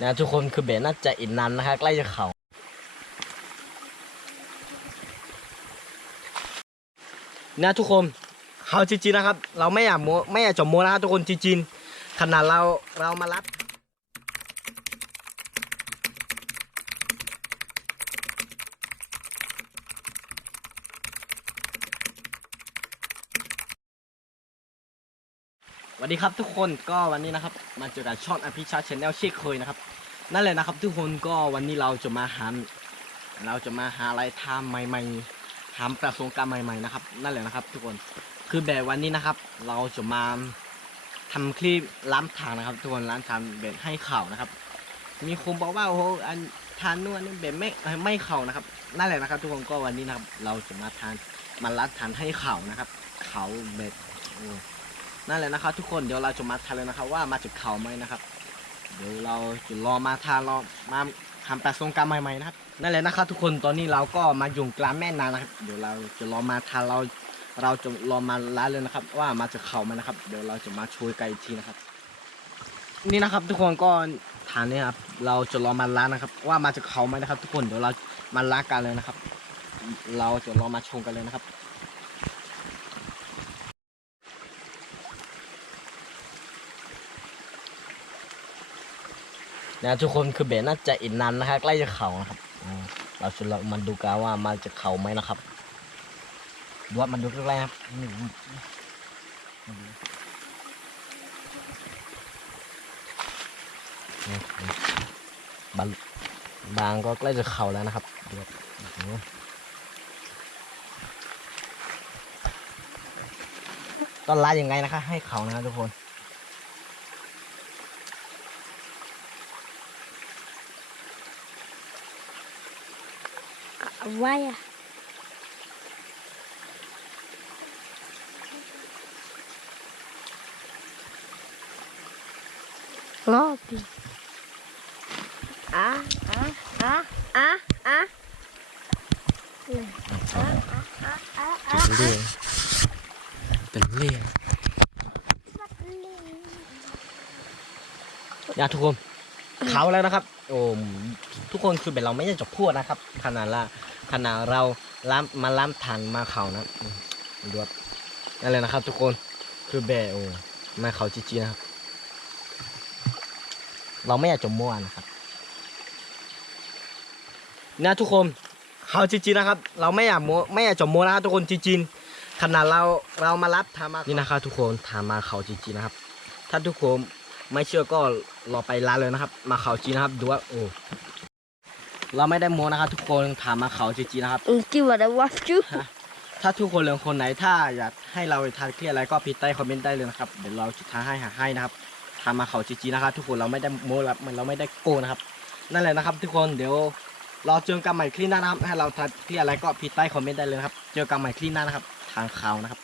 นะทุกคนคือเบนน่าจะอินนันนะคะใกล้จะเขานะทุกคนเขาจริงๆนะครับ เราไม่อยากโมไม่อยากจบโมนะครับทุกคนจริงๆขนาดเราเรามารับ ส วัสดีครับทุกคนก็วันนี้นะครับมาเจอกับช่องอภิชาชแนลเช่นเคยนะครับ นั่นแหละนะครับ ทุกคนก็วันนี้เราจะมาหาเราจะมาหาอะไรทำใหม่ๆทำประสบการณ์ใหม่ๆนะครับ นั่นแหละนะครับ ทุกคนคือแบบวันนี้นะครับ เราจะมาทำคลิปล้างทางนะครับ ทุกคนล้างทางแบบให้ข่าวนะครับ มีคนบอกว่าโอ้โหอันทานนวดนี่แบบไม่ไม่เข่านะครับ นั่นแหละนะครับ ทุกคนก็วันนี้นะครับ เราจะมาทานมาล้างทานให้ข่าวนะครับ เขาแบบ นั่นแหละนะครับ ทุกคนเดี๋ยวเราจะมาทานเลยนะครับ ว่ามาจากเขาไหมนะครับ เดี๋ยวเราจะรอมาทานรอมาทำแประสบการณ์ใหม่ๆนะครับนั่นแหละนะครับ ทุกคนตอนนี้เราก็มาอยู่กลางแม่น้ำนะครับ เดี๋ยวเราจะรอมาทานเรา เราจะรอมาร้านเลยนะครับ ว่ามาจากเขาไหมนะครับ เดี๋ยวเราจะมาช่วยกันอีกทีนะครับ นี่นะครับ ทุกคนก็ทานเนี่ยครับเราจะรอมาร้านนะครับ ว่ามาจากเขาไหมนะครับ ทุกคนเดี๋ยวเรามาล้างกันเลยนะครับ เราจะรอมาชมกันเลยนะครับ นะทุกคนคือเบนน่าจะอินนันนะครับใกล้จะเขานะครับเราจะลองมันดูกันว่ามาจากเขาไหมนะครับดูว่ามันดูใกล้ๆครับาบางบางก็ใกล้จะเข่าแล้วนะครับดูต้อนรับยังไงนะคะ ให้เขานะครับทุกคน Vaya. Lopi. Ah, ah, ah, ah, ah. Ah, ah, ah, ah, เป็นเรื่องเป็นเรื่องนะทุกคนเขาแล้วนะครับ โอ้ทุกคนคือแบบเราไม่อยากจะพูดนะครับขนาดละ ขนาดเราล้ามาล้ามทันมาเขานะดูครับนั่นเลยนะครับ ทุกคนคือแบบโอ้มาเขาจีจีนะครับ เราไม่อยากจะมั่วนะครับนะทุกคนเขาจริงๆนะครับ เราไม่อยากโมไม่อยากจะโมนะครับทุกคนจริงๆขนาดเราเรามารับทามานี่นะครับ ทุกคนทามาเขาจริงๆนะครับ ถ้าทุกคนไม่เชื่อก็รอไปร้านเลยนะครับ มาเขาจีนะครับดูว่าโอ้ เราไม่ได้โมนะครับ ทุกคนถามมาเขาจริงๆนะครับ Mesti ada wafcu. ถ้าทุกคนเหลือคนไหนถ้าอยากให้เราทานเครียดอะไรก็พิมพ์ใต้คอมเมนต์ได้เลยนะครับเดี๋ยวเราจะทานให้หาให้นะครับทำมาเขาจีจีนะครับ ทุกคนเราไม่ได้โม้แบบมันเราไม่ได้โกงนะครับ นั่นแหละนะครับ ทุกคนเดี๋ยวเราเจอกันใหม่คลิปหน้านะครับให้เราทานเครียดอะไรก็พิมพ์ใต้คอมเมนต์ได้เลยนะครับ เจอกันใหม่คลิปหน้านะครับ ทางข่าวนะครับ